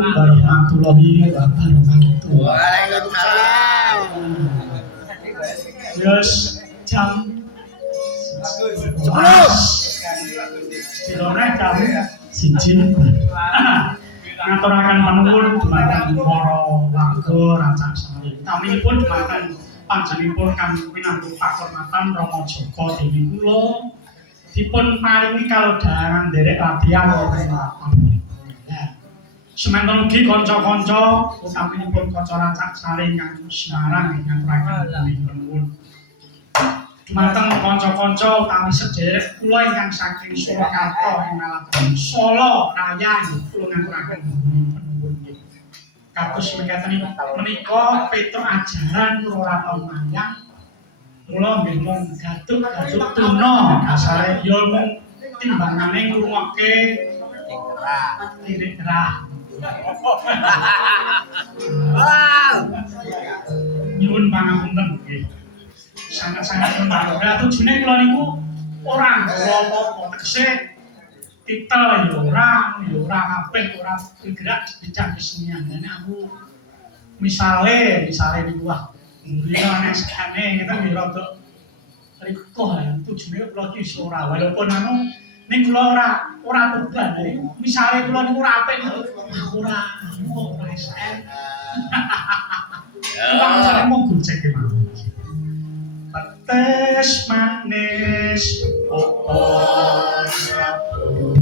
warahmatullahi wabarakatuh. Waalaikumsalam. Terus jam 11 sedina jam 1 ngaturaken panuwun dumateng para warga Rancang Sari. Taminipun dumateng panjenenganipun kami pinanggih pakurmatan Rama Joko dewi kula dipun paringi kalodharan nderek radian wonten semanten ugi kanca-kanca utaminipun kanca Rancang Sari ingkang sinarang ngaturaken panuwun dumateng kanca-kanca utawi sedherek kula ingkang saking Surakarta ing Malabar Solo Raya kula ngaturaken panuwun. kados mekaten menika Petruk ajaran ora tau mayang. Mula nggih mung gaduk-gaduk tuna kasare ya mung timbangane ngrungokke tirik kerah. Nyuwun pangapunten nggih. Sangat-sangat nyuwun. Lah tujune kula niku ora nggawa apa-apa tegese titel ya ora kabeh ora bergerak di bidang kesenian. Dene aku misale niku wah Mungkin ana sakane kita nggih rada riko ya tujune kula iki iso ora walaupun ning kula ora beban iki misale kula niku ora apik ora SN. Wong jare mung gojek mawon. Petes manis opor sapu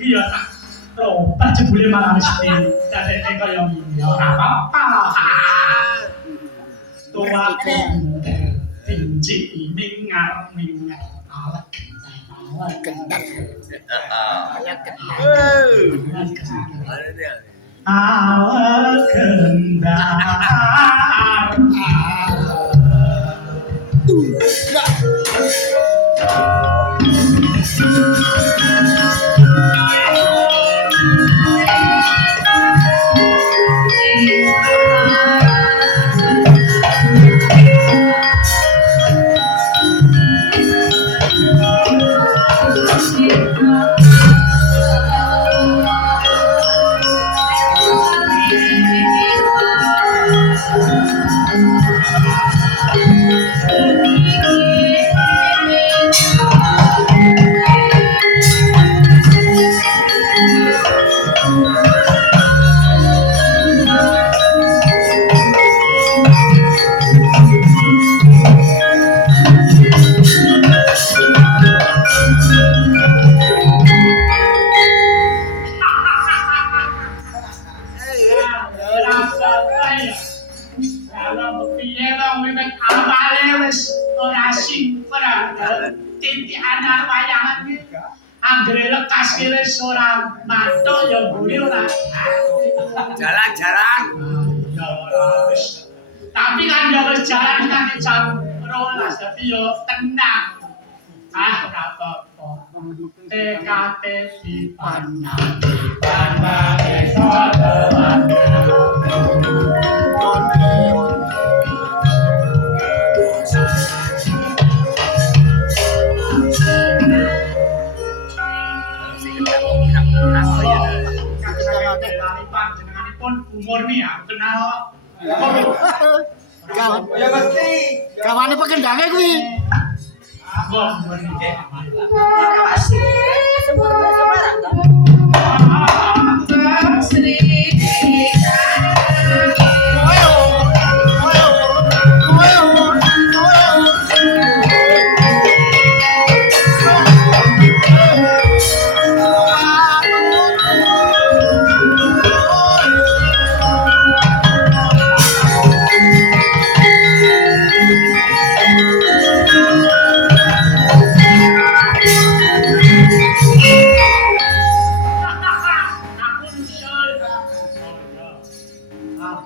iki ya tak robat jebule malah mesti dadeke kaya ngene ora apa-apa. Tua pinci ning ngarep mingat alek kentek. Alek jalan-jalan. Tapi kan ya wis jalan nganti jam 12 dadi yo tenang. Ah ora apa-apa. TKT di Panang. Panang desa Dewan. Murni aku kenal. Kawan. Ya mesti. Kawane pengendangnya kuwi. Aku Murni. Aku nyusul.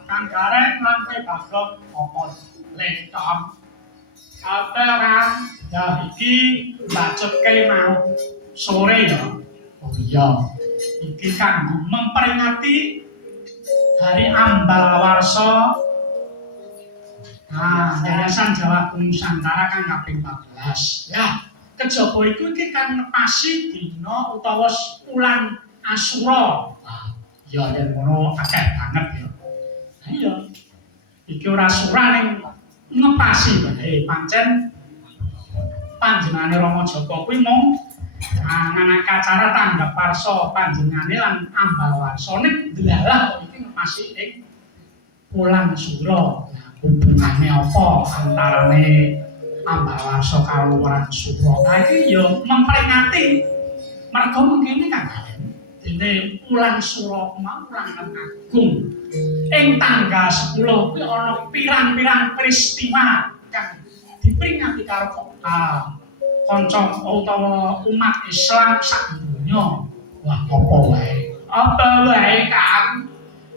Kang Gareng lan kowe Bagong apa lengkap. Apa kan? Ya iki bacutke mau sore ya. Oh iya. Iki kanggo memperingati Hari Ambal Warsa. Yayasan Jawa Nusantara kan kaping 14. Ya, kejaba iku iki kan nepasi dina utawa wulan Asyura. Ya yen ngono akeh banget ya. Iya. Iki ora surah ning ngepasi bae pancen panjenengane Rama Joko kuwi mung nganake acara tanggap warsa panjenengane lan ambal warsane delalah iki ngepasi ing wulan Sura. Hubungannya apa antarane ambal warsa karo wulan Sura? Nah iki ya memperingati mergo mengkene kan dene wulan Sura mau wulan agung. Ing tanggal 10 kuwi ana pirang-pirang peristiwa kang diperingati karo kanca utawa umat Islam sak donya. Wah, apa wae? Apa wae Kang?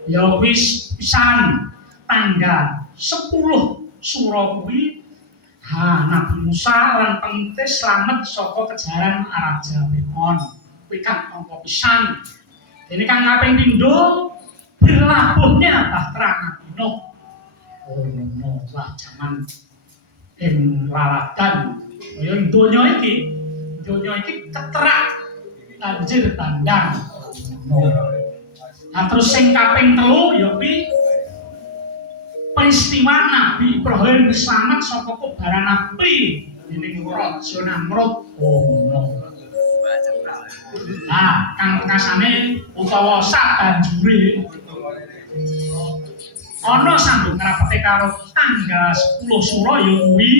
Ya wis pisan tanggal 10 Sura kuwi Nabi Musa lan pengite slamet saka kejaran Raja Fir'aun. Kuwi kan angka pisan. Dene kang kaping pindho berlabuhnya Bahtera Nabi Nuh. Oh no, wah jaman laladan. Ya donya iki keterak banjir bandang. Nah terus sing kaping 3 ya kuwi peristiwa Nabi Ibrahim selamat saka kobaran api dening Raja Namrud. Oh no. Nah, kang pungkasane utawa sabanjure ana sambung ngrapete karo tanggal 10 Sura ya kuwi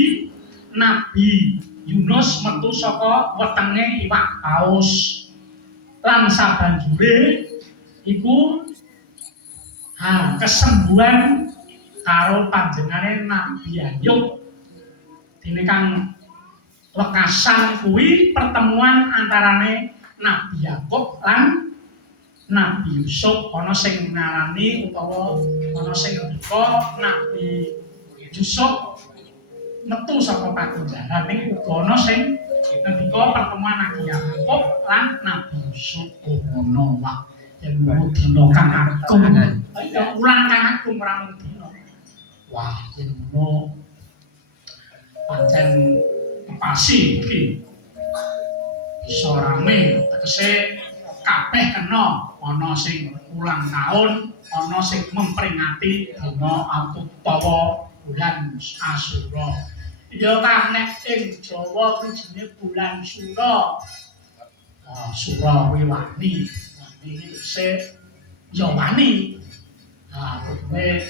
Nabi Yunus metu saka wetenge iwak paus lan sabanjure iku kesembuhan karo panjenengane Nabi Ayub. Dene kang wekasan kuwi pertemuan antarane Nabi Yakub lan Nabi Yusuf. Ana sing ngarani utawa ana sing ngendika Nabi Yusuf metu saka pakunjaran ning uga ana sing ngendika pertemuan Nabi Yakub lan Nabi Yusuf. Ngono wae. Yen dina kang agung. Ya ulang kang agung ora mung dina. Wah, yen ngono pancen pasi iki bisa rame tegese kabeh kena ana sing ulang tahun, ana sing memperingati dina utawa bulan Asyura. Ya kan nek ing Jawa kuwi jenenge bulan Sura. Sura kuwi wani. Wani iki ya wani. Kuwi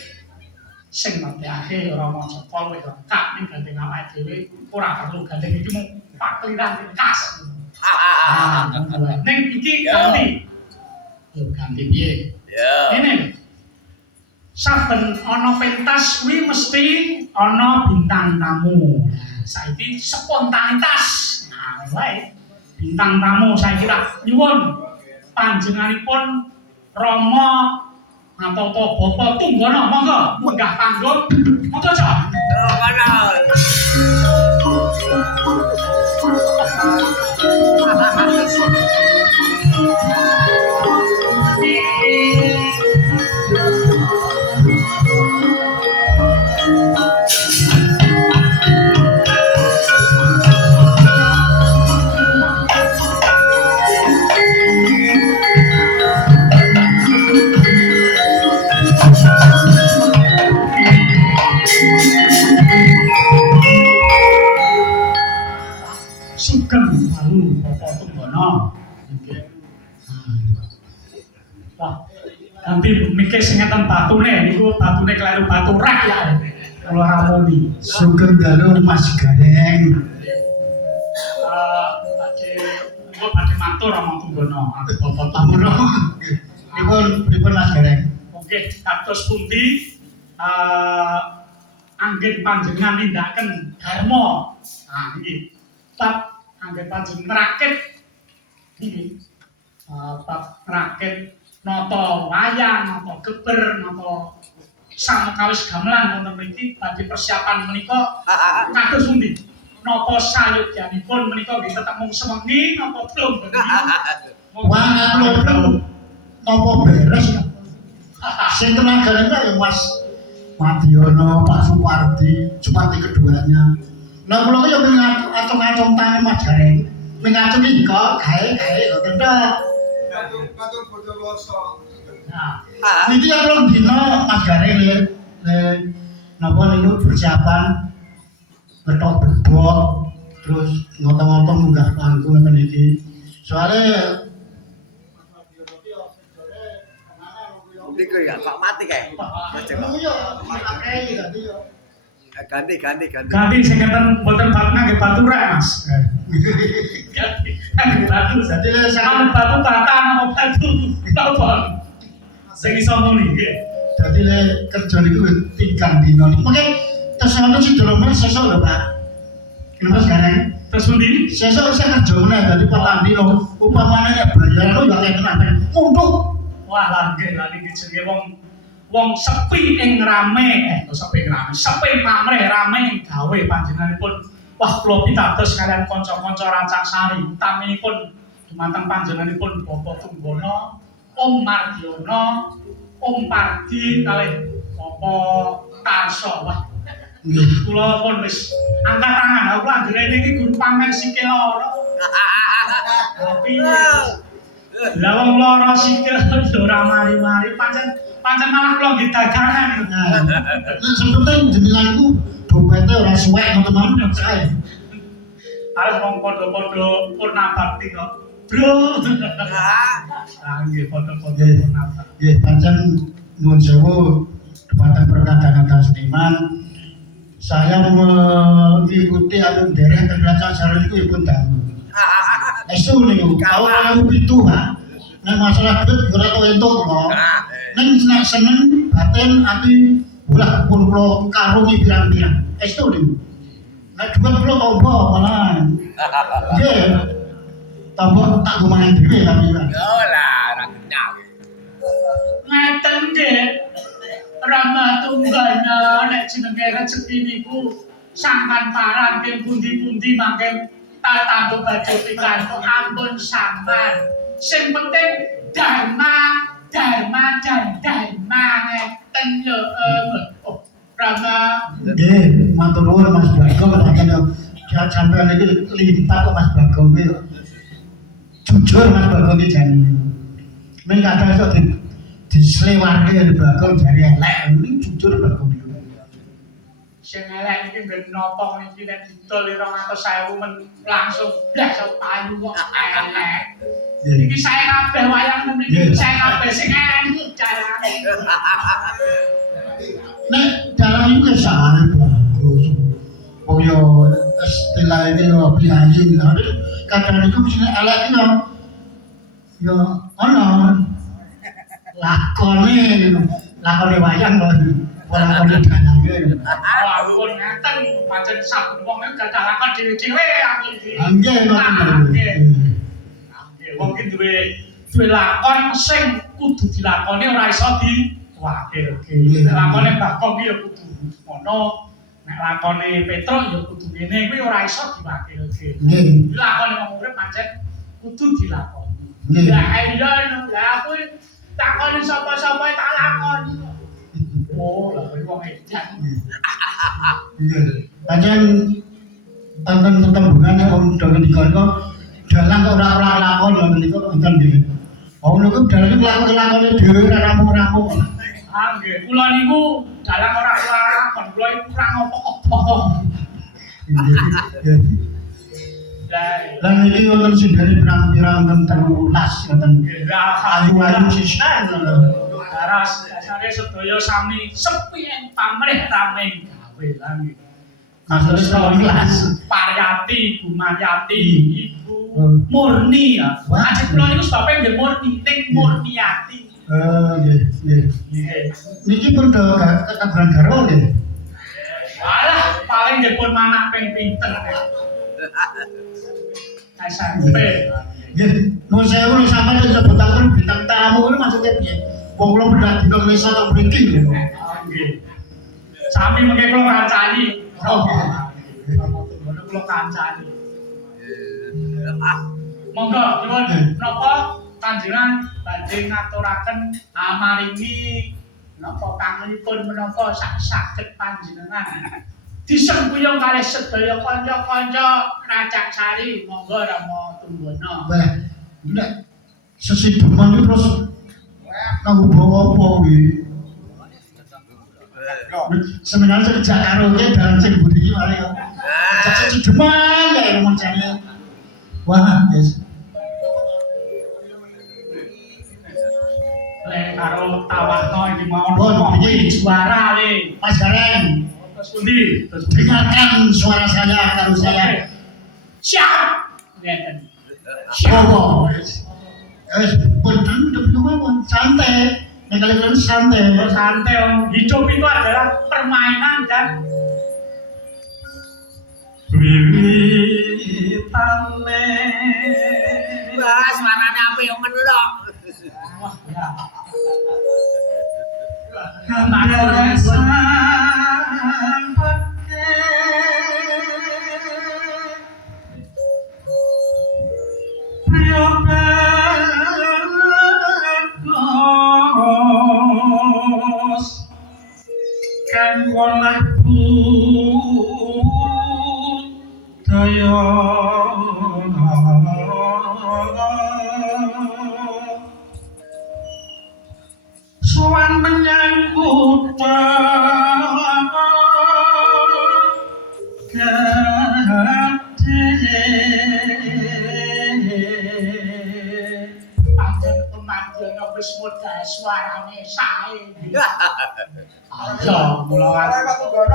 sing mendhake Rama Joko wis lengkap ning gandeng awake dhewe ora perlu gandeng iki mung pakliran kas. Ning iki ganti. Yo ganti piye? Ya. Ini saben ana pentas kuwi mesti ana bintang tamu. Nah, saiki spontanitas. Nah, wae bintang tamu saiki tak nyuwun panjenenganipun Rama atau Bapak Tunggono monggo munggah panggung. Monggo aja. Sugeng lalu Bapak Tunggono. Nggih. Wah, nanti mikir sing ngeten batune niku batune kleru batu rak ya. Kula ramoni. Sugeng dalu Mas Gareng. Badhe matur Rama Tunggono, Bapak Tamuno. Pripun Mas Gareng? Oke, kados pundi anggen panjenengan nindakaken dharma. Nah niki bab anggen panjenengan rakit niki bab rakit nata wayang, nata geber, nata samekawis gamelan wonten mriki badhe persiapan menika kados pundi? Napa sayogyanipun menika nggih tetep mung sewengi napa telung bengi? Wah, napa beres ya? Sing tenagane ya Mas Madiono, Pak Supardi keduanya. Nah, kula ya ngacung-ngacung tangan Mas Gareng. Ngacung iki kok gawe-gawe kok kenthok. Matur bodho loso. Nah, Niki ya rong dina Mas Gareng le napa niku persiapan ngetok bedok terus ngotong-ngotong munggah panggung ngene iki. Soale Niku ya kok mati kae. Ganti. ganti sing ngeten boten batu nggih batu rek Mas. Ganti batu. Dadi Sampeyan batu batang apa batu napa? Sing iso muni nggih. Dadi le kerja niku tinggal dina niku. Mengke tesane si dolomel sesuk lho Pak. Kenapa sekarang? Terus pundi? Sesuk saya kerja meneh dadi petang dina. Upamane nek bayaran lho ya kena untuk. Wah, lah nggih lah niki jenenge wong sepi ing rame, sepi pamrih rame ing gawe panjenenganipun. Wah, kula pitados kalian kanca-kanca Rancak Sari, utaminipun dumateng panjenenganipun Bapak Tunggono, Om Mardiono, Om Pardi kalih Bapak Tarso. Wah, kula pun wis angkat tangan. Aku anggere niki guru pamer sikil lara. Tapi lah wong lara sikil yo ora mari-mari pancen malah kula nggih dagangan. Nek sebetulnya jenenganku dompete ora suwek teman-teman saya. Arep wong padha-padha purna bakti kok. Bro. Ah nggih padha-padha purna bakti. Nggih pancen nuwun sewu dumateng perkadanan seniman. Saya mengikuti anu dereng Rancak Sari niku pun dahulu. Estu niku tahun 2007 Pak. Nek masalah duit ora tau entuk kula. Ning nek seneng batin ati ulah pun kula karungi pirang-pirang. Estu niku. Nek duit kula tombo malah. Nggih. Tombo tak gumangan dhewe tapi Pak. Yo lah, ora kenal. Ngeten nggih. Rama Tunggono nek jenenge rezeki niku sampean parang ing pundi-pundi mangke tatanduk badhe pikantuk ampun sampean. Sing penting dharma ngeten lho. Oh, Rama. Nggih, matur nuwun Mas Bagong katanya sampeyan iki lipat kok Mas Bagong iki. Jujur Mas Bagong iki jan. Men kadang iso dislewarke Bagong jare elek, iki jujur Bagong iki. Sing elek iki nggen napa niki nek didol 200.000 men langsung blas payu kok elek. Iki saya kabeh wayang niki saya kabeh sing elek iki carane. Nek dalan iku sae bagus. Oh yo istilah ini yo piyayi lha kadang iku mesti elek iki yo ono lakone wayang lho. Lakone dalange. Wah, luwih ngeten pancen saben wong iki gadah lakon dhewe-dhewe aku iki. Nggih ngoten. Nggih, wong iki duwe lakon sing kudu dilakoni ora iso diwakilke. Lakone Bagong iki ya kudu ngono. Nek lakone Petruk ya kudu ngene kuwi ora iso diwakilke. Nggih. Lakone wong urip pancen kudu dilakoni. Nggih. Lah iya lah aku takoni sapa-sapa tak lakoni. Oh, lah kuwi wong edan. Nggih. Pancen wonten tetembungan wong do ngendika kok dalang kok ora lakon ngoten niku wonten nggih. Wong niku dalang lakone dhewe ora rampung-rampung. Ah nggih, kula niku dalang ora lakon, kula iku kurang apa-apa. Nggih. Lan iki wonten sindene pirang-pirang wonten 13 wonten ayu-ayu sisan. Daras asale sedaya sami sepi ing pamrih rame gawe lan. Asale 13. Paryati, Bu Maryati, Ibu Murni ya. Ajeng kula niku sebabe nggih Murni, ning Murniati. Nggih, nggih. Nggih. Niki pun ketabran karo nggih. Alah, paling nggih pun manak ping pinten. SMP. Nggih, nuwun sewu nek sampeyan disebutaken bintang tamu kuwi maksudnya piye? Wong kula bedak dina klesa teng mriki lho. Nggih. Sami mengke kula kancani. Ngono kula kancani. Monggo nyuwun napa panjenengan badhe ngaturaken amaringi napa panglipun menapa saged panjenengan disengkuyung kalih sedaya kanca-kanca Racak Sari monggo Rama Tunggana. Wah, nek sesideman iki terus kanggo bawa apa kuwi? Semenjak sejak karaoke dalam sing budi iki mari. Sesideman kae rencane. Wah, yes. Lek karo tawakno iki mau Bon, iki suara le. Mas Gareng, Terus pundi? Terus dengarkan suara saya kalau saya siap. Ngeten. oh, wes punten udah mawon santai. Nek kalian santai. Santai om. Hidup itu adalah permainan dan wiwitane. Wah, suarane apik men lho. Wah, ya. Kandang sang priobegos kang olah budaya sowan menyambut pancen pemanjen wis modal suarane sae. Aja mula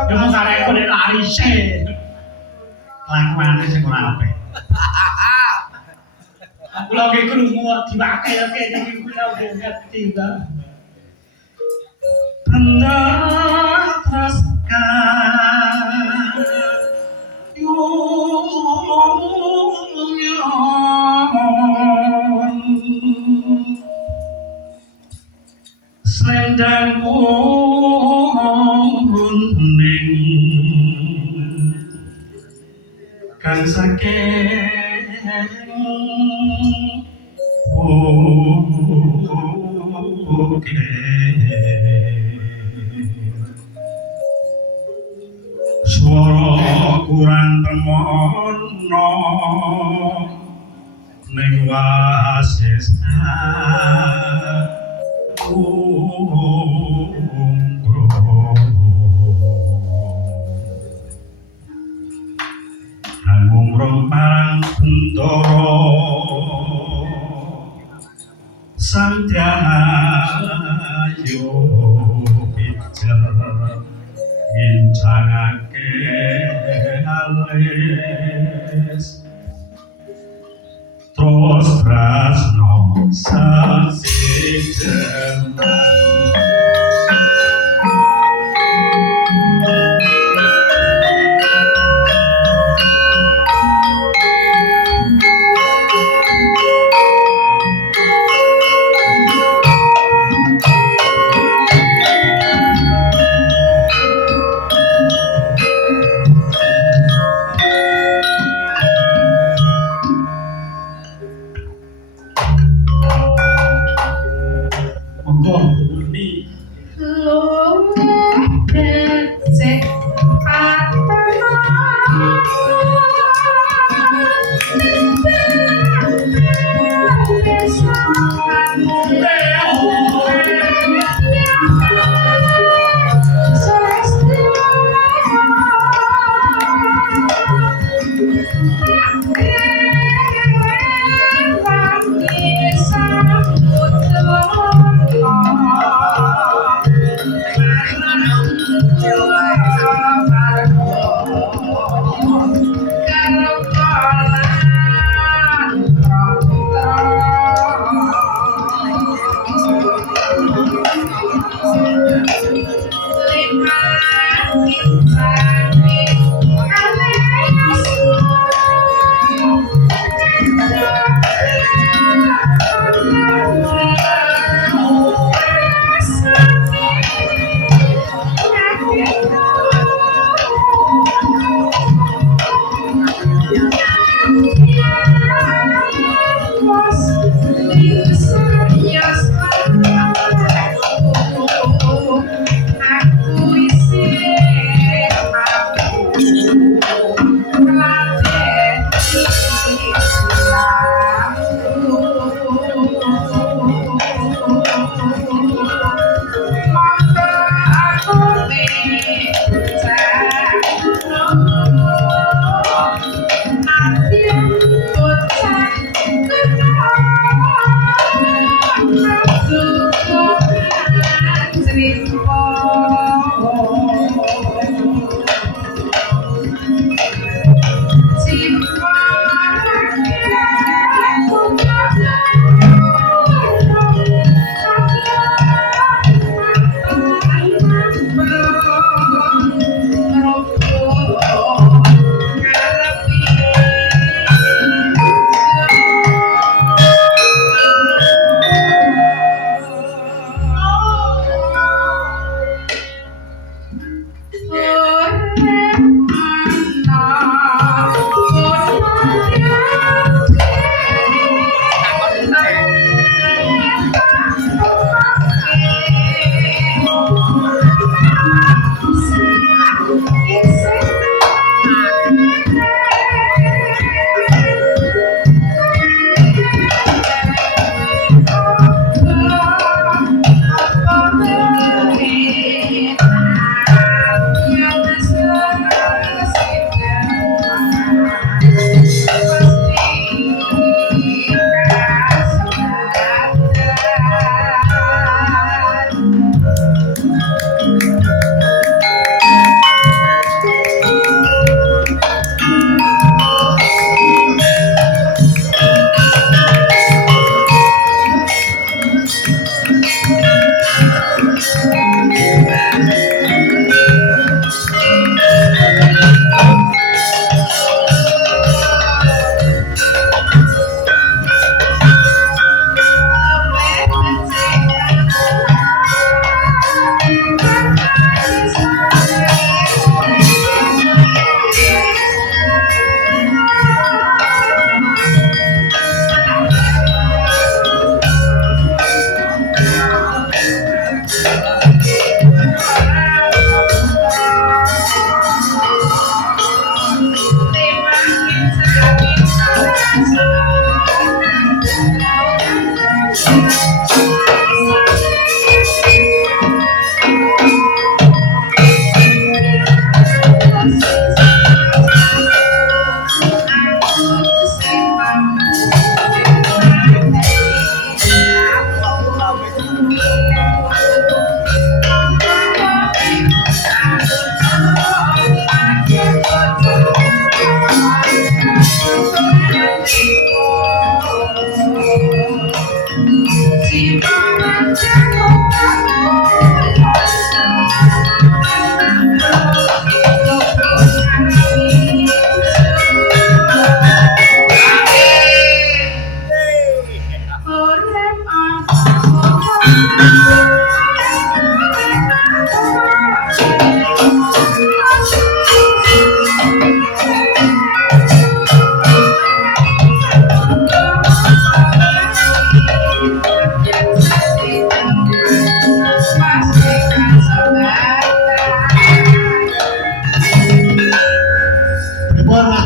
yo mung karek kene larise. Kelakuane sing ora apik. Kula nggih krungu diwakilke niki kula nggih ngerti ta. Bener treskan selendang kuning kan saking swara kurang temono ning wasesa Angumrong parang bendoro Santiayo pijar ngincangake alis terus tresno sasidenan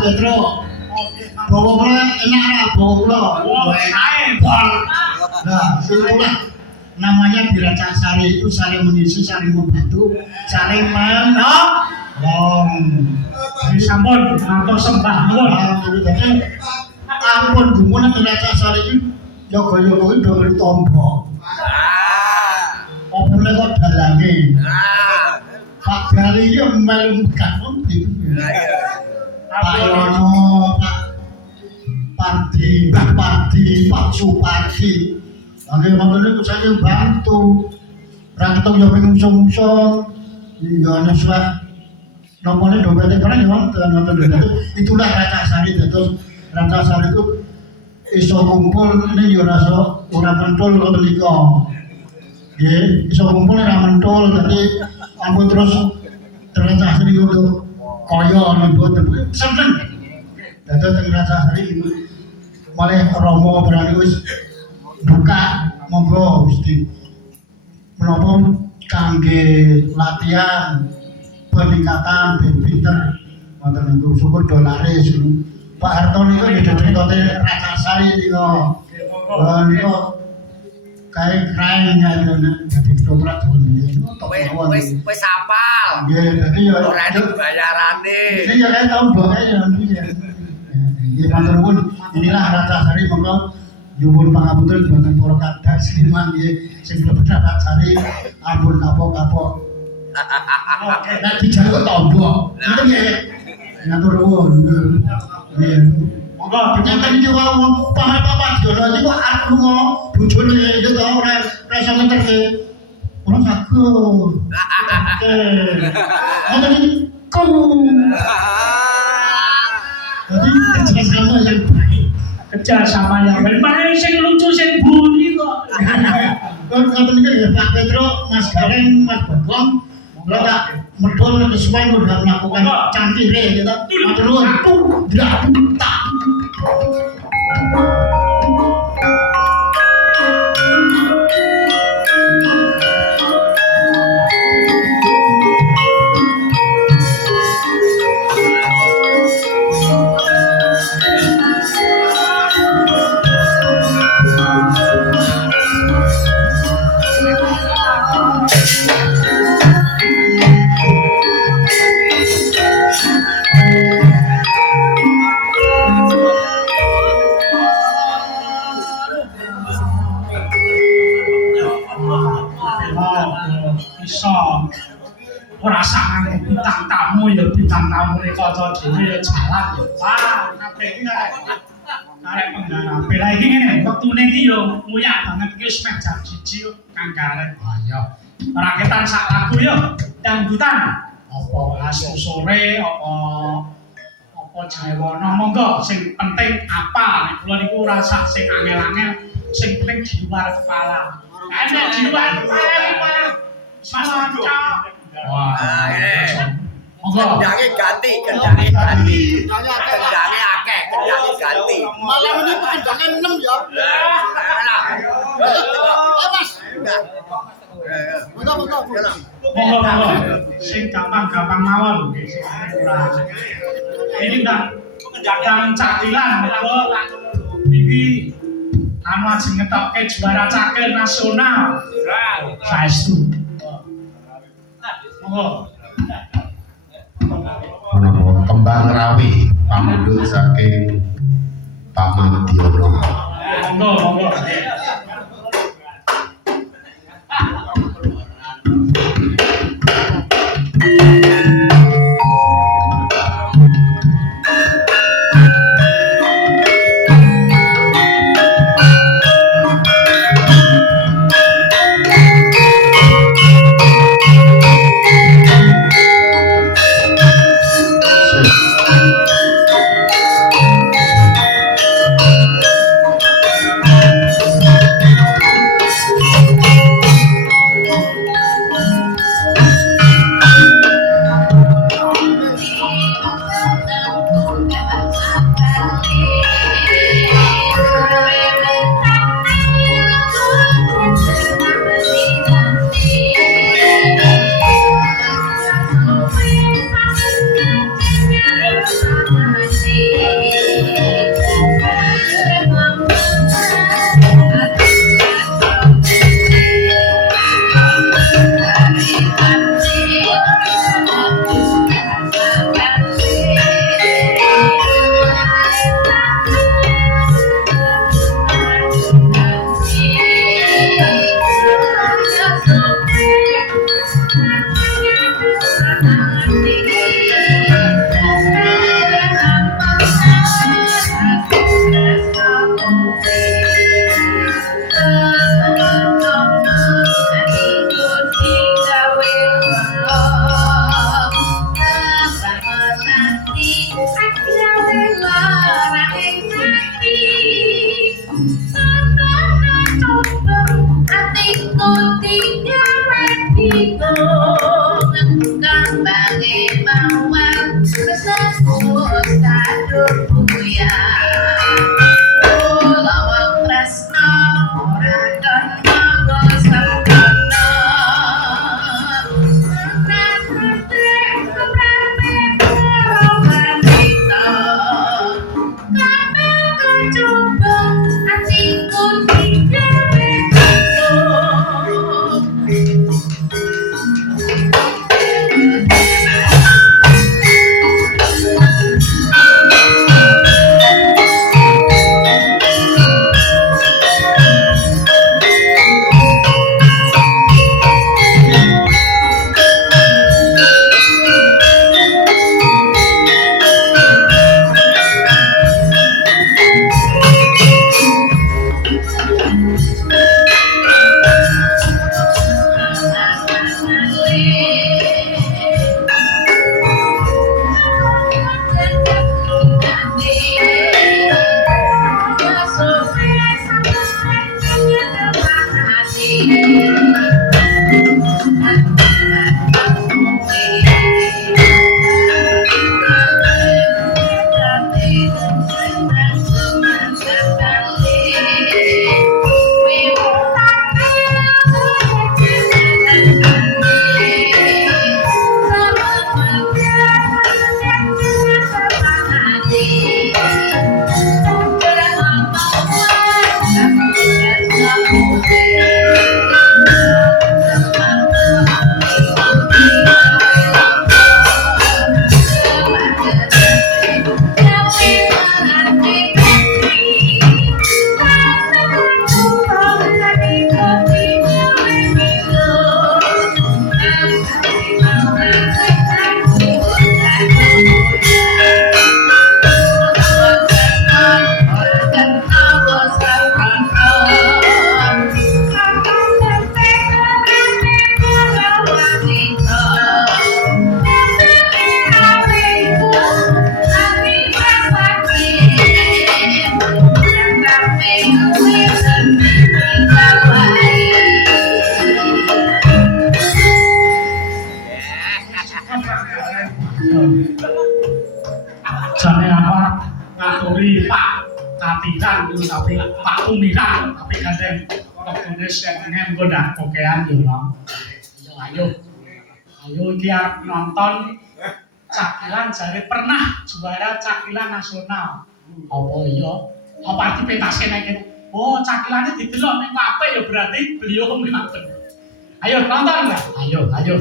Pedro. Bawa kula enak ora bawa kula. Wong sae pol. Nah, situlah namanya Diracak Sari itu saling mengisi, saling membantu, saling menolong. Jadi sampun matur sembah nuwun. Ampun gumun Diracak Sari iki yoga-yoga iki ndonga tombo. Opune kok dalange. Pak Gali iki melu megat Padi, Mbah Padi, Pak Supadi. Angge ngoten niku saya bantu. Ra ketemu yo ngungsung-ngungsung. Ya ana suwe nomone dompete barang ya ngoten. Itulah Racasari terus Racasari itu iso kumpul ini yo rasa ora mentul ngoten niku. Nggih, iso kumpul ora mentul dadi ampun terus Racasari untuk kaya mboten seneng. Dados teng Racasari malih Rama berani wis buka monggo Gusti. Menapa kangge latihan peningkatan ben pinter wonten niku syukur do laris. Pak Harto niku nggih dadi Racasari niku. Niku kae kraeng ngene dadi ketoprak dhewe. Wis apal. Nggih, dadi ya Ora dibayarane. ini ya kayak tahun bae ya nggih. Nggih, matur nuwun. Inilah Racasari monggo nyuwun pangapunten dumateng para kadang seniman nggih sing mlebu Racasari ampun kapok-kapok. Nek dijaluk tombo. Ngoten nggih. Matur nuwun. Nggih. Monggo dinten iki wau Pak Diono iki kok arep lunga bojone iki to ora iso ngeterke. Ora sakit. Ngoten niku. Jadi kerjasama yang baik. Kerjasama yang baik. Mana sing lucu sing bunyi kok. Ngoten niku ya Pak Petro, Mas Gareng, Mas Bagong. Lha tak medhol kesuwen udah melakukan cangkire gitu. Matur nuwun. Ndak tak. Bisa ora sangat bintang tamu ya bintang tamu kaca dhewe ya jalan ya Pak kabeh iki arek penggarape lha iki ngene wektune iki yo muyak banget iki wis meh jam 1 yo Kang Gareng ayo raketan sak lagu yo dangdutan apa asu sore apa Jawana monggo sing penting apa nek kula niku rasa sing angel-angel sing penting di luar kepala nek di luar kepala Pak Mas wah, monggo. Kendange ganti. Kendange akeh, kendange ganti. Malam ini kendangnya 6 ya. Mas. Monggo. Monggo. Sing gampang mawon nggih. Ini dan cakilan menawa iki anu ajeng ngetokke juara cakil nasional. Saestu. Monggo. Kembang rawi pamundhut saking Paman Diono. Monggo. Jane apa ngaturi Pak Katiran yo tapi Pak Tumiran tapi gandeng wektune senengen nggondak kokean yo lho. Ayo. Ayo iki arep nonton Cakilan jare pernah juara Cakilan nasional. Apa iya? Apa arti pentasnya nek oh Cakilane didelok ning apik ya berarti beliau memang bener. Ayo nonton enggak? Ayo.